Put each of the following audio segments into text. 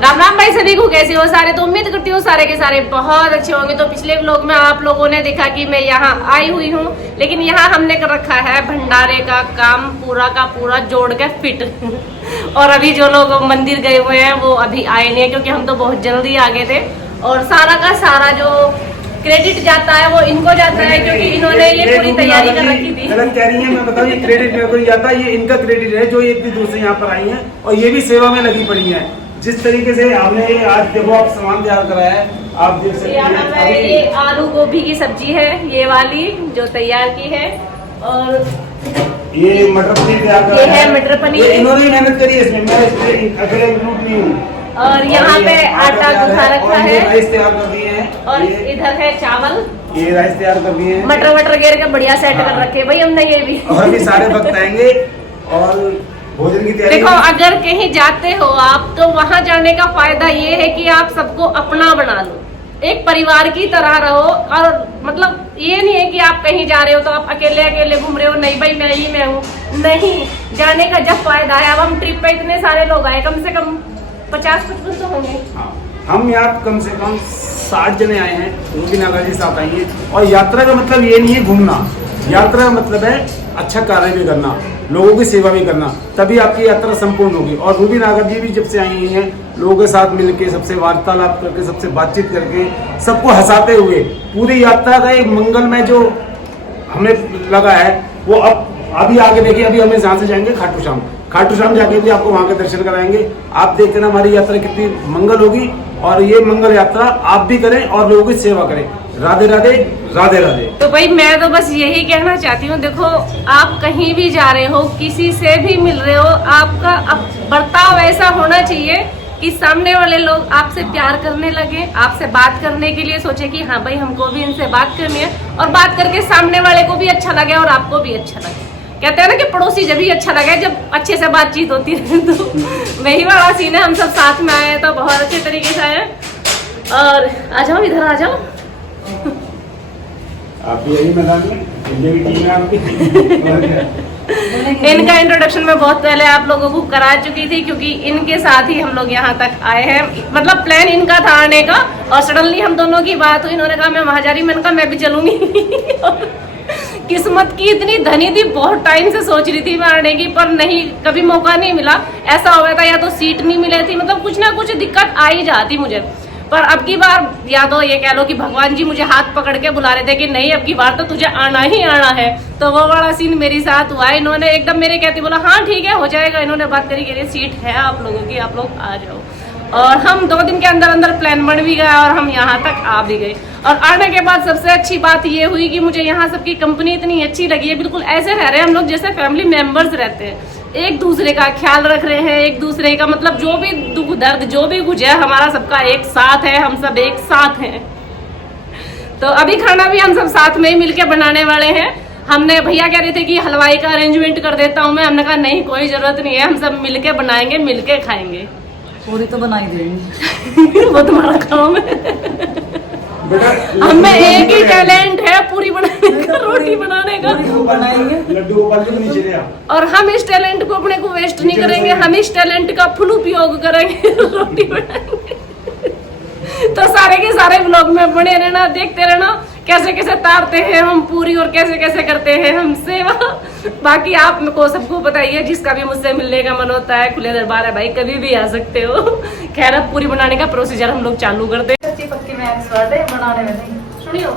राम राम भाई सभी को, कैसे हो सारे। तो उम्मीद करती हूँ सारे के सारे बहुत अच्छे होंगे। तो पिछले व्लॉग में आप लोगों ने देखा कि मैं यहाँ आई हुई हूँ, लेकिन यहाँ हमने कर रखा है भंडारे का काम पूरा का पूरा जोड़ के फिट और अभी जो लोग मंदिर गए हुए हैं वो अभी आए नहीं है, क्योंकि हम तो बहुत जल्दी आ गए थे। और सारा का सारा जो क्रेडिट जाता है वो इनको जाता है, क्योंकि इन्होंने ये पूरी तैयारी कर रखी थी। गलत कह रही है, मैं बताऊँ, ये क्रेडिट मेरे को नहीं जाता, ये इनका क्रेडिट है जो इतनी दूर से यहाँ पर आई है और ये भी सेवा में लगी पड़ी है। जिस तरीके से हमने आज देखो आप सामान तैयार कराया है, आप देख सकते हैं। ये आलू गोभी की सब्जी है, ये वाली जो तैयार की है, और ये मटर पनीर तैयार कराया ये है मटर पनीर। इन्होंने मेहनत करी है इसमें, मैं इसमें अकेले इंक्लूड नहीं हूँ। और यहाँ पे आटा गुथा रखा है, राइस तैयार कर दिए हैं, और इधर है चावल, ये राइस तैयार कर दिए हैं, मटर वटर घेर के बढ़िया सेट कर रखे भाई हमने ये भी। और अभी सारे वक्त आएंगे और भोजन की तैयारी। देखो, अगर कहीं जाते हो आप तो वहां जाने का फायदा ये है कि आप सबको अपना बना लो, एक परिवार की तरह रहो। और मतलब ये नहीं है कि आप कहीं जा रहे हो तो आप अकेले अकेले घूम रहे हो, नहीं भाई मैं ही मैं हूँ, नहीं। जाने का जब फायदा है, अब हम ट्रिप पे इतने सारे लोग आए, कम से कम 50-55 तो होंगे। हाँ, हम यहाँ कम से कम 60 जने आए हैं, रूबी नागर जी साथ आई हैं। और यात्रा का मतलब ये नहीं है घूमना, यात्रा का मतलब है अच्छा कार्य भी करना, लोगों की सेवा भी करना, तभी आपकी यात्रा संपूर्ण होगी। और रूबी नागर जी भी जब से आई हैं, लोगों के साथ मिलके, सबसे वार्तालाप करके, सबसे बातचीत करके, सबको हंसाते हुए पूरी यात्रा का एक मंगलमय जो हमें लगा है वो अब अभी आगे देखिए। अभी हम यहाँ से जाएंगे खाटू श्याम जाके भी आपको वहाँ के दर्शन कराएंगे। आप देखते ना हमारी यात्रा कितनी मंगल होगी, और ये मंगल यात्रा आप भी करें और लोगों की सेवा करें। राधे राधे, राधे राधे। तो भाई मैं तो बस यही कहना चाहती हूँ, देखो आप कहीं भी जा रहे हो, किसी से भी मिल रहे हो, आपका बर्ताव ऐसा होना चाहिए कि सामने वाले लोग आपसे प्यार करने लगे, आपसे बात करने के लिए सोचे कि हाँ भाई हमको भी इनसे बात करनी है, और बात करके सामने वाले को भी अच्छा लगे और आपको भी अच्छा लगे। कहते हैं ना कि पड़ोसी जब भी अच्छा लगे जब अच्छे से बातचीत होती है। तो वही वाला सीन है, हम सब साथ में आए तो बहुत अच्छे तरीके से आए। और आ जाओ, इधर आ जाओ। आप भी यही मैदान में, ये भी टीम है आपकी। इनका इंट्रोडक्शन मैं बहुत पहले आप लोगों को करा चुकी थी, क्योंकि इनके साथ ही हम लोग यहाँ तक आए हैं। मतलब प्लान इनका था आने का, और सडनली हम दोनों की बात हुई। इन्होंने कहा मैं वहां जा रही, मैंने कहा मैं भी चलूंगी। किस्मत की इतनी धनी थी, बहुत टाइम से सोच रही थी मैं आने की, पर नहीं, कभी मौका नहीं मिला। ऐसा हो गया था या तो सीट नहीं मिली थी, मतलब कुछ ना कुछ दिक्कत आ ही जाती मुझे। पर अब की बार या तो ये कह लो कि भगवान जी मुझे हाथ पकड़ के बुला रहे थे कि नहीं अब की बार तो तुझे आना ही आना है। तो वो वाला सीन मेरे साथ हुआ। इन्होंने एकदम मेरे कहती बोला हाँ ठीक है हो जाएगा। इन्होंने बात करी कि सीट है आप लोगों की, आप लोग आ जाओ। और हम 2 दिन के अंदर अंदर प्लान बन भी गया और हम यहाँ तक आ भी गए। और आने के बाद सबसे अच्छी बात ये हुई कि मुझे यहाँ सबकी कंपनी इतनी अच्छी लगी है। बिल्कुल ऐसे रह रहे हैं हम लोग जैसे फैमिली मेंबर्स रहते हैं, एक दूसरे का ख्याल रख रहे हैं, एक दूसरे का मतलब जो भी दुख दर्द जो भी कुछ है हमारा सबका एक साथ है, हम सब एक साथ हैं। तो अभी खाना भी हम सब साथ में ही मिलके बनाने वाले हैं। हमने भैया कह रहे थे कि हलवाई का अरेंजमेंट कर देता हूँ मैं, हमने कहा नहीं कोई जरूरत नहीं है, हम सब मिलके बनाएंगे, मिलके खाएंगे। पूरी तो बनाई देंगे। वो तुम्हारा काम है। हमें एक ही टैलेंट है पूरी बनाने का, रोटी बनाने का। लड्डू गोपाल जी को नीचे ले आओ। और हम इस टैलेंट को अपने को वेस्ट नहीं करेंगे, हम इस टैलेंट का फुल उपयोग करेंगे, रोटी बनाएंगे। तो सारे के सारे ब्लॉग में बने रहना, देखते रहना कैसे कैसे तारते हैं हम पूरी और कैसे कैसे करते हैं हम सेवा। बाकी आप को सबको बताइए, जिसका भी मुझसे मिलने का मन होता है, खुले दरबार है भाई, कभी भी आ सकते हो। खैर अब पूरी बनाने का प्रोसीजर हम लोग चालू कर दे। पक्की मैं एक्सपर्ट है बनाने में, नहीं सुनियो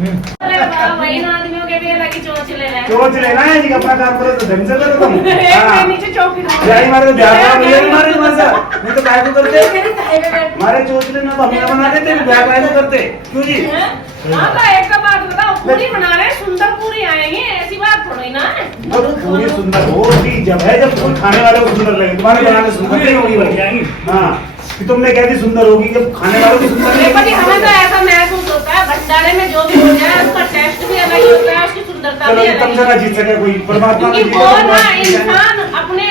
आदमियों के भी अलग ही चोंच ले रहे हैं। चोंच लेना है जी, अपना काम करो तो ढंग से करो तुम। एक नीचे चौकी मारे तो ब्याह मारे नहीं तो काय को करते मारे चोंच लेना तो हमें बना देते, ब्याह काय को करते क्यों जी? हाँ तो एक बात बताओ, पूरी बना रहे सुंदर पूरी आएंगे, ऐसी बात थोड़ी ना है। पूरी सुंदर होगी जब है, जब कोई खाने वाले को सुंदर लगे। तुम्हारे बनाने सुंदर नहीं होगी बल्कि, हाँ तुमने कह दी सुंदर होगी जब खाने वालों को सुंदर नहीं होगी। हमें तो ऐसा महसूस होता है भंडारे में जो भी हो जाए उसका टेस्ट भी अलग होता है, उसकी सुंदरता भी अलग होती है। जीत सके कोई परमात्मा क्योंकि वो ना इंसान अपने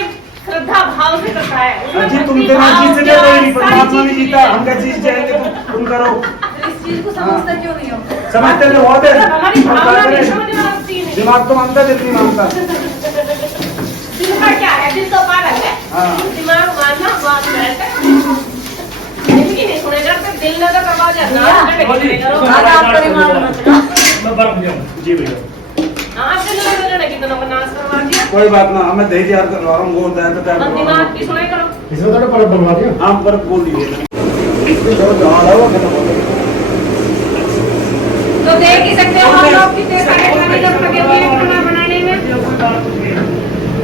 श्रद्धा भाव से करता है। जी तुम तो ना जीत सके कोई, परमात्मा ने जीता, हम क्या जीत जाएंगे? तुम करो। इस चीज को समझते क्यों नहीं हो? समझते तो बहुत है, हमारी भावना नहीं समझ में आती है। दिमाग तो मानता, दिल नहीं मानता। दिल का क्या है, दिल तो पागल है। हाँ दिमाग मारना बात बैठ जिंदगी नहीं सुनेगा तो दिल ना तो करवा जाना आज आपका दिमाग मत लगा। जी भैया आप दिल ना करने की तो नाश करवा दिया कोई बात ना हमें दही तैयार करवा रहा हूँ गोल तैयार अब दिमाग की सुनाई करो इसमें तो पर बनवा दिया हाँ पर बोल दीजिए तो देख ही सकते हो हम लोग कितने सारे कारीगर लगे हुए हैं खाना बनाने में।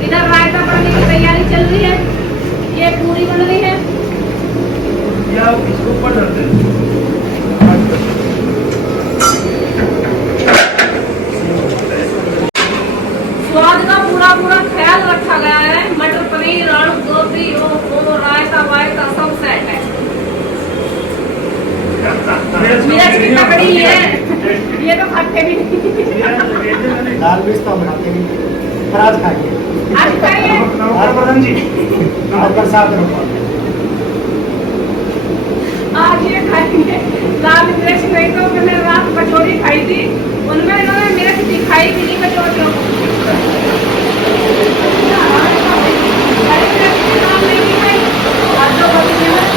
इधर रायता बनाने की तैयारी चल रही है, ये पूरी बन रही है। इसको ऊपर डालते हैं स्वाद का पूरा पूरा ख्याल रखा गया है। मटर पनीर आलू गोभी रायता वायता सब सेट है। मिर्च की तकड़ी है, ये तो खाते भी नहीं। दाल भी तो बनाते नहीं पर आज खाएंगे आज खाइए नमस्कार प्रधान जी आज बरसात रखो आज ये खाएंगे। लाल मिर्च नहीं तो मैंने रात कचौड़ी खाई थी, उनमें इन्होंने मिर्च दिखाई भी नहीं कचौड़ियों को। हरी मिर्च के नाम नहीं खाई, आज तो बहुत मिर्च।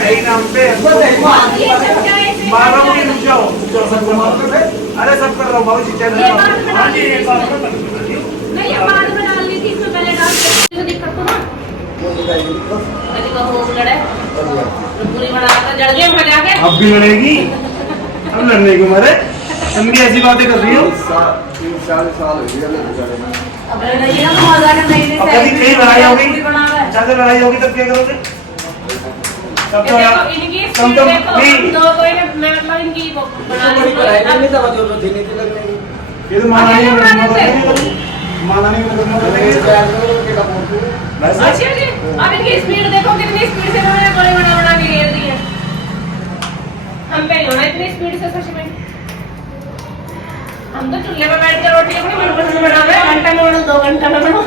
यही नाम पे मारो मुझे रुक जाओ अरे सब कर रहा हूँ बाबू जी चैनल हाँ जी एक बात नहीं ये बाद में डालनी थी, इसमें पहले डाल के दिक्कत तो ना अजी का हो लड़े पूरी बनाकर जड़ गए वहां जाके। अब भी लड़ेगी अब लड़ने की उम्र है तुम भी ऐसी बातें कर रही हो अब लड़ाई ना मजा का नहीं अब कभी कहीं लड़ाई होगी पूरी बनावे। ज्यादा लड़ाई होगी तब क्या करोगे तब तो देखो इनकी तुम स्पीड तो देखो नहीं दो कोई ने मतलब इनकी वो बना ली। ये तो माना नहीं माना नहीं वैसे अच्छा जी अब इनकी स्पीड देखो कितनी स्पीड से इन्होंने बड़ी बना के घेर दी है। हम पे होना इतनी स्पीड से सच में हम तो चूल्हे पे बैठ कर रोटी अपनी मनपसंद बना रहे हैं। घंटा में बनो 2 घंटा में बनो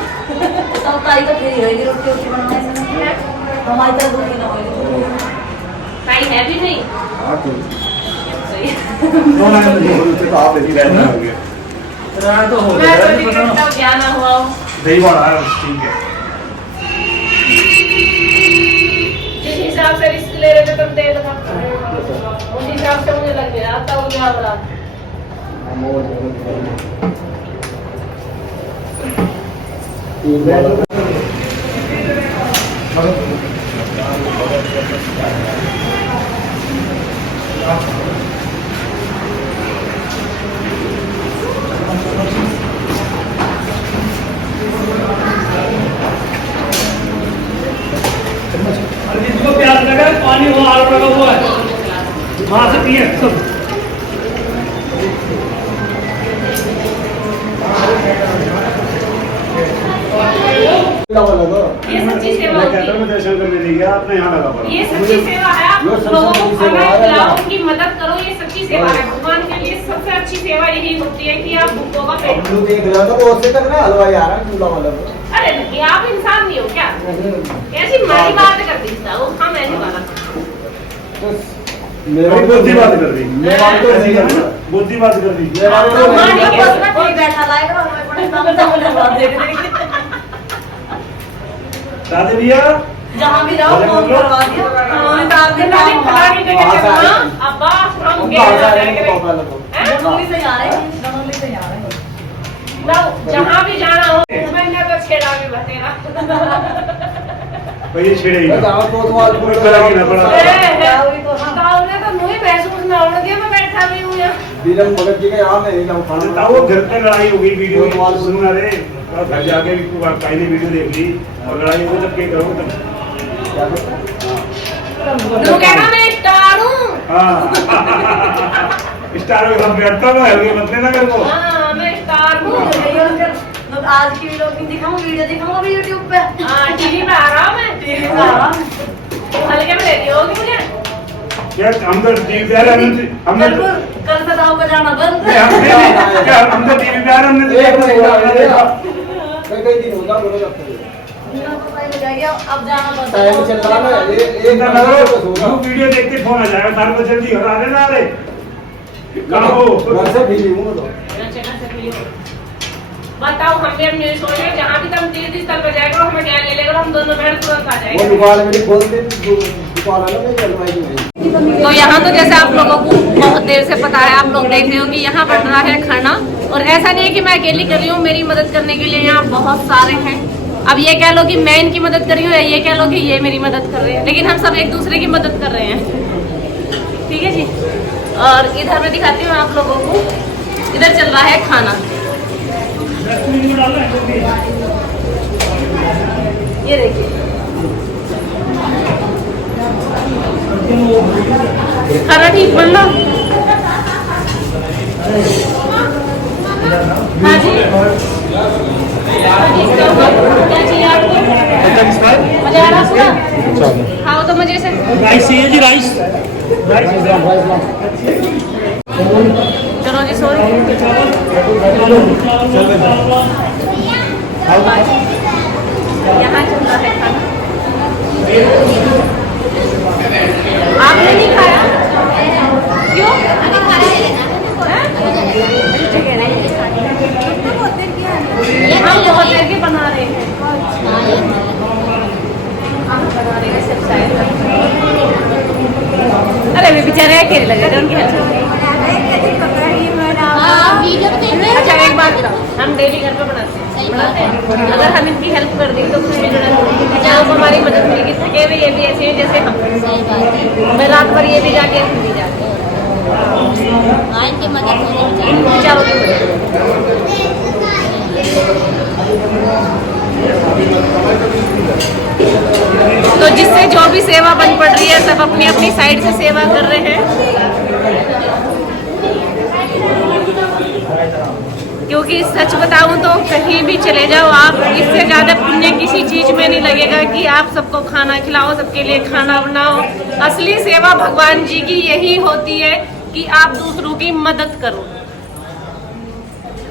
सब ताई का फिर रहेगी रोटी रोटी बनाने से हमारी तरह दूधी ना होगी। टाइम है भी नहीं सही तो हो मैं तो नहीं करता हूं, क्या ना हुआ हो। दही बड़ा है ठीक है जिस हिसाब से रिस्क ले रहे थे तुम तेल का उस हिसाब से मुझे लग गया आता हो गया बड़ा। जिसको प्यास लगा पानी वो आलू लगा हुआ है वहां से पिए सब ये सच्ची सेवा होती है। में दर्शन करने नहीं गया आपने यहाँ लगा पड़ा ये सच्ची सेवा है। आप लोगों को खाना खिलाओ, उनकी मदद करो, ये सच्ची सेवा है। भगवान के लिए सबसे अच्छी सेवा यही होती है कि आप भूखों का पेट भरो। देख रहा था वो उससे करना हलवा यार चूल्हा वाला अरे नहीं आप इंसान नहीं हो क्या? ऐसी मारी बात कर दी था वो हम ऐसी बात मेरी बुद्धि बात कर रही मेरा तो नहीं है बुद्धि बात कर रही मेरा तो हाँ, नहीं ठीक है। है। कोई बैठा लाएगा और मैं बड़े काम से बोले बात देख रही दादी भैया जहाँ भी जाओ फोन करवा दिया उन्होंने तो आपके फलानी नाम फलानी जगह चलना अब्बा हम उनको गए आशा है जाएंगे। कि पापा लगो डोंगली से जा रहे हैं डोंगली से जा रहे हैं ना जहाँ भी जाना हो मैंने तो छेड़ा भी बतेरा भाई ये छेड़े ही ना जाओ तो वाल पूरा करा के ना पड़ा ताऊने तो मुझे महसूस ना होने दिया मैं बैठा भी हूँ यहाँ बीरम भगत जी के यहाँ में एकदम खाना ताऊ वो घर पे लड़ाई हो गई वीडियो सुनना रे और घर जाके भी भाई ने वीडियो देख ली और लड़ाई हो तब क्या करो तब तू कहना मैं स्टार हूँ। हाँ स्टार के साथ बैठता हूँ हल्के मत लेना मेरे को हाँ मैं स्टार हूँ। तो आज की व्लॉगिंग दिखाऊं वीडियो दिखाऊं अभी यूट्यूब पे हाँ टीवी पे आ रहा हूँ मैं टीवी पे आ रहा हूं। हल्के में ले रही होगी मुझे। क्या हम तो टीवी पे आ रहे हमने बिल्कुल कल से दाव का जाना बंद नहीं, क्या हम तो टीवी पे आ रहे हमने तो एक देखा महीना देखा। कई दिन होता बोलो लगता है बिना पता ही लगाई रह गया, अब जाना टाइम चल रहा है पड़ता ये एक इतना घंटा लगो, तो होगा। वो वीडियो देख के फोन आ जाएगा तार को जल्दी हटा देना रे कहाँ हो घर से फ्री हूँ तो बताओ। हम भी अपने सोचे जहाँ भी तुम तीर्थ स्थल पे जाएगा हमें क्या ले लेगा, हम दोनों बहन तुरंत आ वो जाएंगे। दुकान मेरी खोल दे दुकान है ना मेरी हलवाई की। तो यहाँ तो जैसे आप लोगों को बहुत देर से पता है, आप लोग देख रहे हो कि यहाँ बन रहा है खाना। और ऐसा नहीं है कि मैं अकेली कर रही हूँ, मेरी मदद करने के लिए यहाँ बहुत सारे हैं। अब ये कह लो कि मैं इनकी मदद कर रही हूँ या ये कह लो कि ये मेरी मदद कर रहे हैं, लेकिन हम सब एक दूसरे की मदद कर रहे हैं। ठीक है जी। और इधर मैं दिखाती हूँ आप लोगों को, इधर चल रहा है खाना। ये देखिए खाना ठीक बन रहा। हाँ जी, क्या चाहिए आपको? मजा आ रहा पूरा? खाओ तो मजे से। राइस चाहिए जी, राइस। चलो जी, सॉरी। यहाँ चल रहा है खाना। आपने नहीं खाया? क्यों? हम बहुत देर के बना रहे हैं। बना रहे हैं सब शायद। अरे वे बेचारे अकेले लगे थे, उनकी हेल्प। अच्छा एक बात बताओ, हम डेली घर पे बनाते हैं, अगर हम इनकी हेल्प कर दें तो कुछ भी जहाँ हमारी मदद मिलेगी। थके हुए ये भी ऐसे हैं जैसे हम, मैं रात भर ये भी जाके हम भी जाके इनकी मदद होनी चाहिए। चारों की मदद। तो जिससे जो भी सेवा बन पड़ रही है सब अपनी अपनी साइड से सेवा कर रहे हैं, क्योंकि सच बताऊं तो कहीं भी चले जाओ आप, इससे ज्यादा पुण्य किसी चीज में नहीं लगेगा कि आप सबको खाना खिलाओ, सबके लिए खाना बनाओ। असली सेवा भगवान जी की यही होती है कि आप दूसरों की मदद करो।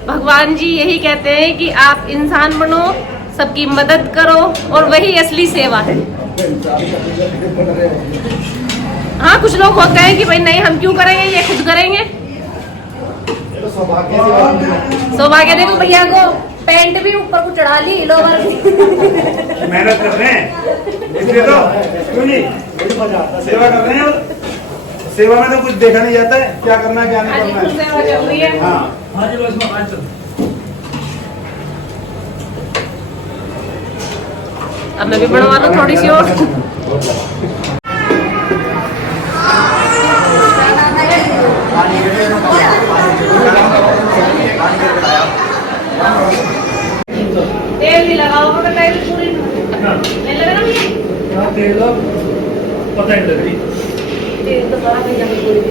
भगवान जी यही कहते हैं कि आप इंसान बनो, सबकी मदद करो, और वही असली सेवा है। हाँ, कुछ लोग होते हैं कि भाई नहीं हम क्यों करेंगे, ये खुद करेंगे। सौभाग्य देखो भैया को पैंट भी ऊपर को चढ़ा ली, लोवर भी। मेहनत कर रहे हैं इसलिए तो क्यों नहीं सेवा कर रहे हैं। सेवा में तो कुछ देखा नहीं जाता है, क्या करना है क्या नहीं आज करना खुद है। सेवा चल रही है। हाँ हाँ जी, बस मैं चल। अब मैं भी बनवा लूं थोड़ी सी और। तेल भी लगाओ, तेल पूरी नहीं लगा ना भैया? हाँ, तेल लो, पता नहीं लग रही। तेल तो बड़ा भैया की पूरी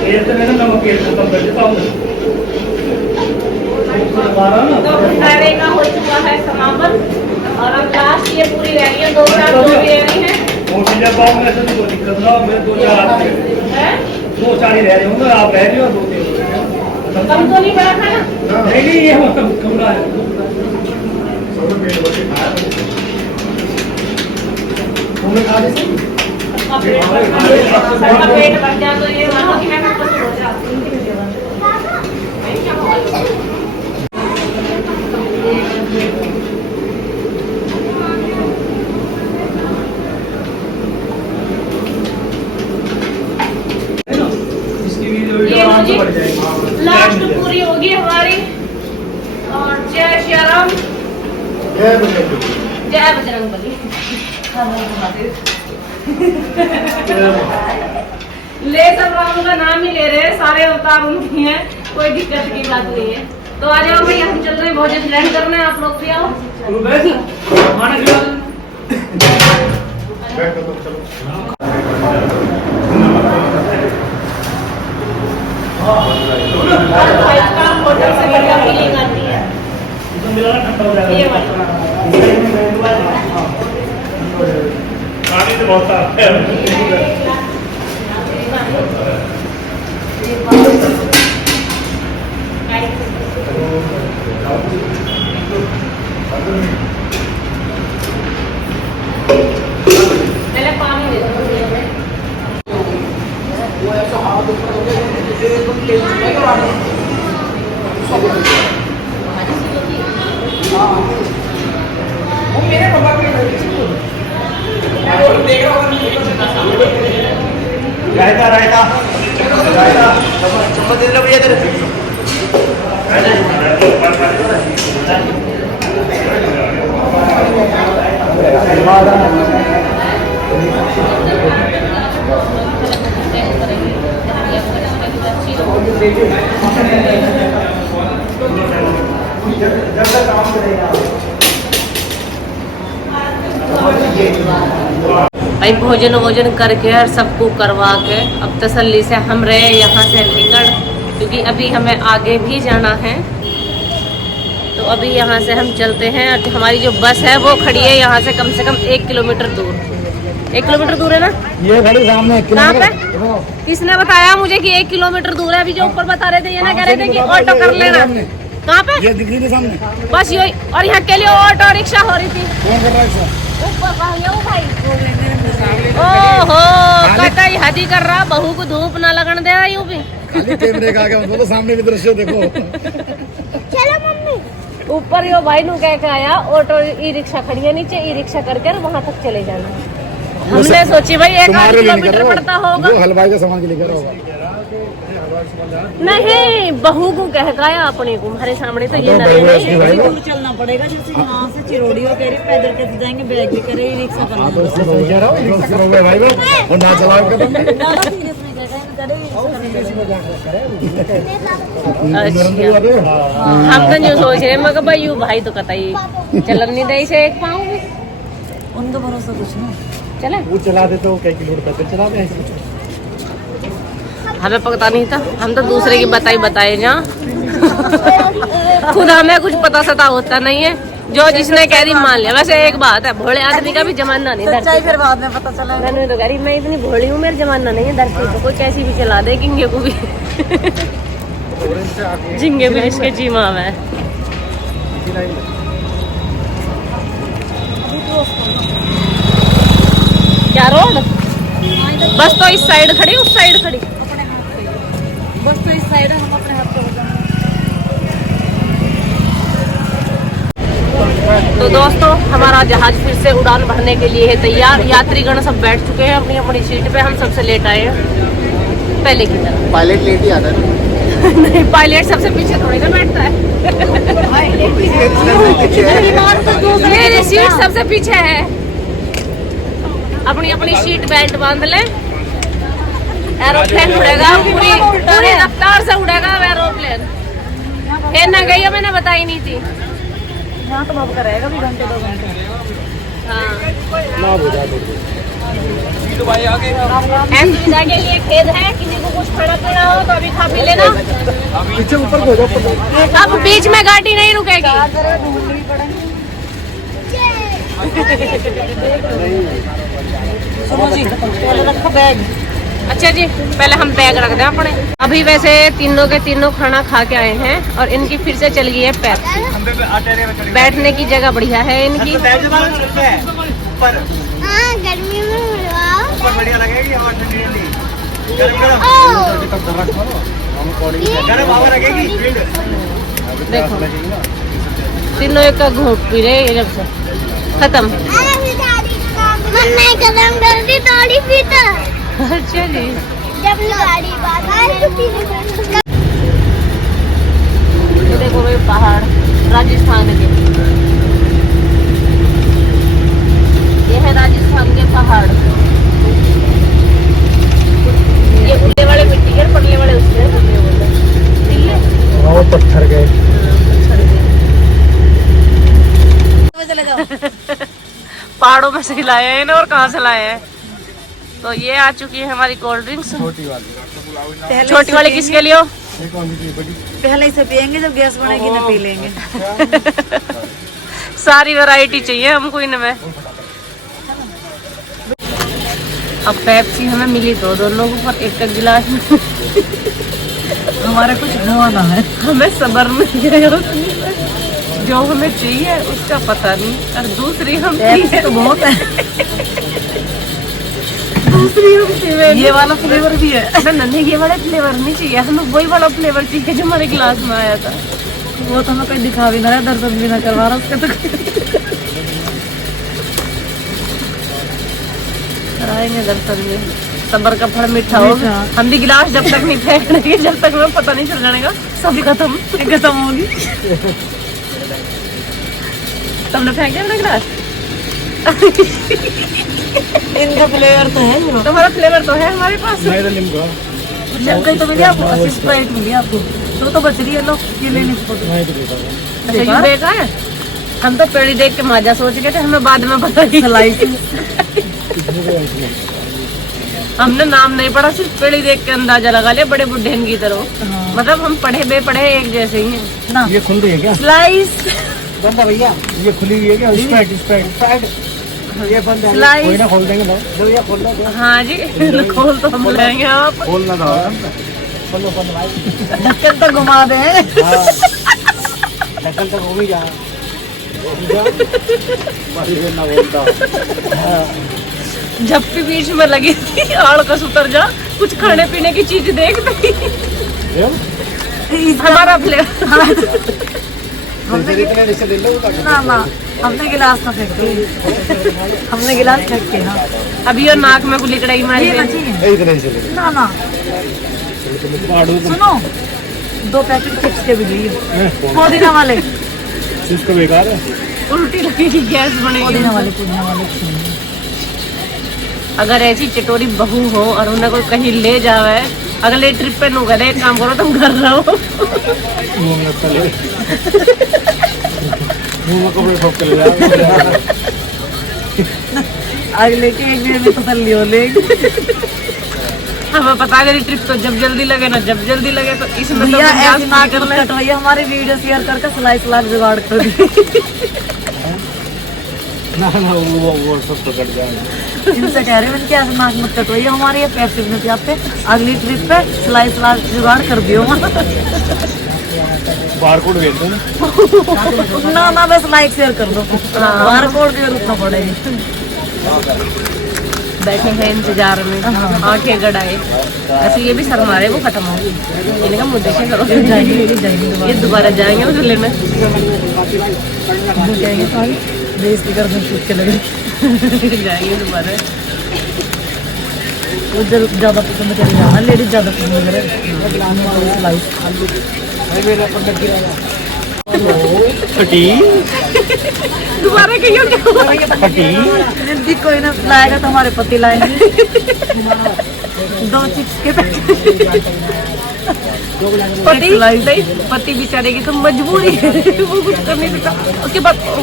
तेल तो मैंने नमक तेल खत्म कर देता हूँ। तो फ्राइडे का हो चुका है समापन, और अब लास्ट ये पूरी रह गई है, 2-4 जो भी रह रही है। वो चीज़ें पाओ में से तो कोई दिक्कत ना हो, मैं 2-4 आदमी हैं? 2-4 ही रह रहे होंगे, आप रह रहे हो 2-3। कम तो नहीं पड़ा खाना? नहीं नहीं, ये मतलब कमरा है। सबका पेट भर जाए तो ये मानो कि मैं वापस हो जाती हूँ। इसकी भी ये लो जी, बढ़ जाएगी। लास्ट पूरी होगी हमारी। और जय श्री राम, जय बजरंग बली। ले सब राम का नाम ही ले रहे हैं, सारे अवतार उनकी हैं, कोई दिक्कत की बात नहीं है। तो आ जाओ भैया, हम चल रहे हैं भोजन ग्रहण करने, आप लोग भी आओ। खाना खिला दो। होटल से बढ़िया फीलिंग आती है। इसमें मिलाना ठंडा हो जाएगा। ये वाला पानी तो बहुत साफ है। रायता रायता रायता चम्मच दे दो भैया तेरे भाई भोजन वोजन करके और सबको करवा के अब तसल्ली से हम रहे यहाँ से निकल, क्योंकि अभी हमें आगे भी जाना है। तो अभी यहाँ से हम चलते हैं और हमारी जो बस है वो खड़ी है यहाँ से कम 1 किलोमीटर दूर। 1 किलोमीटर दूर है ना? ये खड़ी सामने कहाँ पे? किसने बताया मुझे कि 1 किलोमीटर दूर है? अभी जो ऊपर बता रहे थे ये ना कह रहे थे कि ऑटो कर लेना। कहाँ पे? ये दिख रही थी सामने बस यही। और यहाँ के लिए ऑटो रिक्शा हो रही थी। कौन कर रहा है ऊपर भाई ओहो कतई हदी कर रहा, बहू को धूप ना लगन दे रहा यूं भी। खाली कैमरे का आगे मतलब सामने भी दृश्य देखो। चलो मम्मी ऊपर यो भाई नु कह के आया ऑटो ई रिक्शा खड़ी है नीचे, ई रिक्शा करके वहां तक चले जाना। हमने सोची भाई 1 किलोमीटर पड़ता होगा। जो हलवाई का सामान के लेकर होगा नहीं बहू को कह के आया अपने को, हमारे सामने तो ये नहीं दूर चलना पड़ेगा, जैसे यहाँ से चिरोड़ी हो कह रही पैदल कैसे जाएंगे, बैग भी करे रिक्शा कर हम तो न्यू सोच रहे मगर भाई यू भाई तो कतई चलन नहीं दे से 1 पाँव भी उनका भरोसा कुछ नहीं। चले वो चला दे तो कई किलोमीटर पैदल चला दे। हमें पता नहीं था, हम तो दूसरे की बताए जहाँ खुद हमें कुछ पता सता होता नहीं है, जो जिसने कह दी मान लिया। वैसे एक बात है, भोले आदमी का भी जमाना नहीं धरती फिर बाद में पता चला मैंने तो कह रही मैं इतनी भोली हूँ, मेरा जमाना नहीं है धरती को, कोई कैसी भी चला दे किंगे को भी झिंगे भी इसके जीमा में। क्या रोड? बस तो इस साइड खड़ी उस साइड खड़ी? बस तो इस साइड है, हम अपने हाथ से हो जाएंगे। तो दोस्तों हमारा जहाज फिर से उड़ान भरने के लिए है तैयार। यात्रीगण सब बैठ चुके हैं अपनी अपनी सीट पे, हम सबसे लेट आए हैं पहले की तरह। पायलट लेट ही आता है नहीं पायलट सबसे पीछे थोड़ी ना बैठता है। मेरी सीट सबसे पीछे है। अपनी अपनी सीट बेल्ट बांध ले, एरोप्लेन उड़ेगा पूरी रफ्तार से उड़ेगा एरोप्लेन। फिर ना गई मैंने बताई नहीं थी। यहाँ तो अब करेगा भी घंटे 2 घंटे। सुविधा के लिए खेद है, किसी को कुछ खाना पीना हो तो अभी खा पी लेना। पीछे ऊपर हो जाओ, अब बीच में गाड़ी नहीं रुकेगी। सुनो जी पहले रखो बैग। अच्छा जी पहले हम बैग रख दें अपने। अभी वैसे तीनों के तीनों खाना खा के आए हैं और इनकी फिर से चल गई है पेप्सी। बैठने की जगह बढ़िया है इनकी। गर्मी में बढ़िया लगेगी और ठंडी देखो तीनों एक का घूट पी रहे जब से खत्म। गरम कर दी थोड़ी पी तो अच्छा जी जब गाड़ी देखो भाई पहाड़ राजस्थान के, ये है राजस्थान के पहाड़। ये उड़ने वाले मिट्टी के पड़ने वाले उसके पत्थर के चले जाओ। पहाड़ों में से लाए हैं और कहाँ से लाए हैं। तो ये आ चुकी है हमारी कोल्ड ड्रिंक्स। छोटी वाली किसके लिए हो? पहले ही से पियेंगे, जब गैस बनेगी ना पी लेंगे। सारी वैरायटी चाहिए हमको इनमें। अब पेप्सी हमें मिली तो दोनों को पर एक गिलास हमारा कुछ होना है, हमें सबर नहीं है, जो हमें चाहिए उसका पता नहीं। और दूसरी हम तो बहुत है। दूसरी रुकती है ये वाला फ्लेवर भी है। नहीं, ये वाला फ्लेवर नहीं चाहिए, हमें वही वाला फ्लेवर चाहिए जो हमारे गिलास में आया था। वो तो हमें कोई दिखा भी ना रहा, दर्शन भी ना करवा रहा उसका तो। कराएंगे दर्शन में, सबर का फल मीठा हो। मीठा। हम भी गिलास जब तक नहीं फेंकेंगे, जब तक हमें पता नहीं चल जाएगा सब खत्म होगी। तुमने फेंक दिया अपना गिलास? इनका फ्लेवर तो है, तुम्हारा फ्लेवर तो है हमारे पास। लिमका तो मिली आपको, अच्छी स्प्राइट मिली आपको, तो बच रही है। लो ये ले लीजिए। अच्छा, ये बेकार है। हम तो पेड़ी देख के माजा सोच गए थे, हमें बाद में पता नहीं। हमने नाम नहीं पढ़ा, सिर्फ पेड़ी देख के अंदाजा लगा लिया, बड़े बुढ़े की तरह। मतलब हम पढ़े बेपढ़े एक जैसे ही हैं ना। ये खुल रही है क्या स्लाइस बंदा भैया? ये खुली हुई है क्या? स्प्राइट स्प्राइट ये बंद है, स्लाइस। कोई ना खोल देंगे ना, भैया खोल दो। हाँ जी, खोल तो हम लेंगे आप। खोलना था खोलो बंद भाई। ढक्कन तो घुमा दे। ढक्कन तो घूम ही जा ना बोलता। झप्पी बीच में लगी थी, आड़ कस उतर जा, कुछ खाने पीने की चीज देख दी। हमारा फ्लेवर ना ना, हमने गिलास ना फेंक दी, हमने गिलास फेंक के। हाँ अभी और नाक में गुली कड़ाई मारी ये ना है। चाहिए। ना ना सुनो, 2 पैकेट चिप्स के भी दिए, पुदीना वाले। इसको बेकार है। उल्टी लगेगी, गैस बनेगी। पुदीना वाले। अगर ऐसी चटोरी बहू हो और उन्हें कोई कहीं ले जावे, अगले ट्रिप पे नु गए, एक काम करो तुम घर रहो। मुंह में तले मुंह में कपड़े ठोक के ले जाओ। अगले के एक दिन में तसल्ली हो लेगी। हमें पता है ट्रिप तो जब जल्दी लगे ना, जब जल्दी लगे तो इसमें तो भैया बिंदास ऐसे ना कर ले। कटवाइए, हमारी वीडियो शेयर करके सिलाई जुगाड़ कर दी। ना वो सब तो कट जाएगा। इनसे कह रहे हैं इनके ऐसे नाक मत कटवाइए, हमारी ये पैर सिग्नेट यहाँ पे अगली ट्रिप पे सिलाई जुगाड़ कर दियो। बारकोड भेज दो ना ना, बस लाइक शेयर कर दो, बारकोड की जरूरत ना पड़ेगी। बैठे हैं इंतजार में, आंखें गड़ाए। ऐसे ये भी सर हमारे वो खत्म होगी, इनका मुद्दे से करो। ये दोबारा जाएंगे उसे लेने। बेइज्जती कर दें, छूट के लगे जाएंगे दोबारा। वो ज्यादा पसंद कर जाना, लेडीज ज्यादा पसंद करे सिलाई। फटी दोबारा कहियो क्या? फटी यदि कोई ना लाएगा तो हमारे पति लाएंगे। 2 चिप्स के पति नहीं, पति बेचारे की तो मजबूरी है, वो कुछ कर नहीं सकता।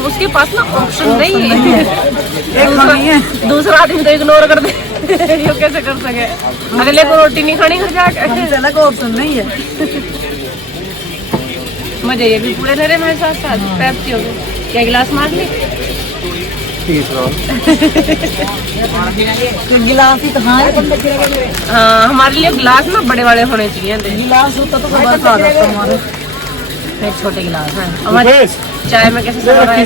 उसके पास ना ऑप्शन नहीं है। दूसरा आदमी तो इग्नोर कर दे, ये कैसे कर सके? अगले को रोटी नहीं खानी घर जाके, अलग ऑप्शन नहीं है। मजे ये भी पूरे ले रहे हमारे साथ साथ। पैप्सी हो गई, क्या गिलास मार ली? गिलास ही तो। हाँ, हमारे लिए गिलास ना बड़े बड़े होने चाहिए थे। गिलास होता तो बस आ जाता हमारे। एक छोटे गिलास है हमारे चाय में कैसे सर रहा है।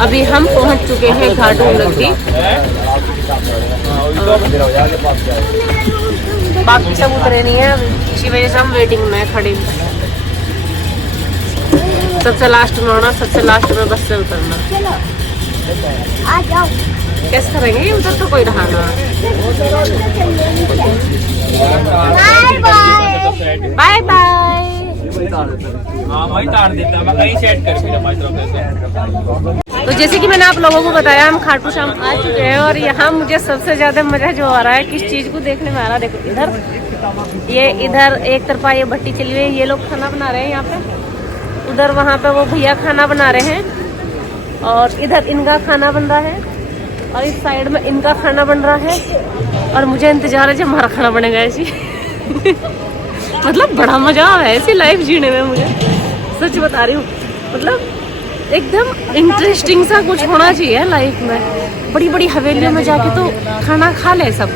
अभी हम पहुंच चुके हैं घाटों नगरी। बाकी सब उतरे नहीं है, इसी वजह से हम वेटिंग में खड़े। सबसे लास्ट में होना, सबसे लास्ट में बस से उतरना। आ जाओ। कैसे करेंगे उधर तो कोई रहा ना। Bye bye. Bye bye. तो जैसे कि मैंने आप लोगों को बताया, हम खाटू श्याम आ चुके हैं और यहाँ मुझे सबसे ज्यादा मजा जो आ रहा है किस चीज को देखने में आ रहा है। देखो इधर एक तरफा ये भट्टी चली हुई है, ये लोग खाना बना रहे हैं यहाँ पे। उधर वहाँ पे वो भैया खाना बना रहे हैं और इधर इनका खाना बन रहा है और इस साइड में इनका खाना बन रहा है और मुझे इंतजार है जब हमारा खाना बनेगा। ऐसी मतलब बड़ा मजा आ रहा है ऐसी लाइफ जीने में, मुझे सच बता रही हूँ। मतलब एकदम इंटरेस्टिंग सा कुछ होना चाहिए लाइफ में। बड़ी बड़ी हवेलियों में जाके तो खाना खा ले सब,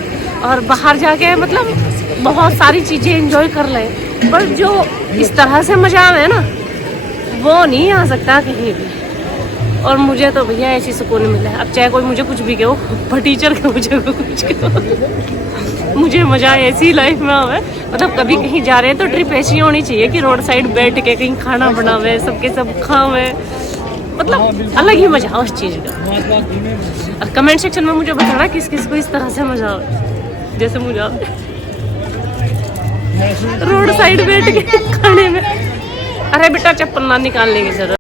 और बाहर जाके मतलब बहुत सारी चीज़ें एंजॉय कर लें, पर जो इस तरह से मजा आवे ना वो नहीं आ सकता कहीं भी। और मुझे तो भैया ऐसी सुकून मिला है। अब चाहे कोई मुझे कुछ भी कहो, पर टीचर के मुझे कुछ कहो, मुझे मजा ऐसी लाइफ में आवे। मतलब कभी कहीं जा रहे हैं तो ट्रिप ऐसी होनी चाहिए कि रोड साइड बैठ के कहीं खाना बनावे, सबके सब खावे, मतलब अलग ही मजा उस चीज़ का। और कमेंट सेक्शन में मुझे बताना किस किस को इस तरह से मजा आवे जैसे मुझे आवे रोड साइड बैठ के खाने में। अरे बेटा चप्पल ना निकालने की जरूरत।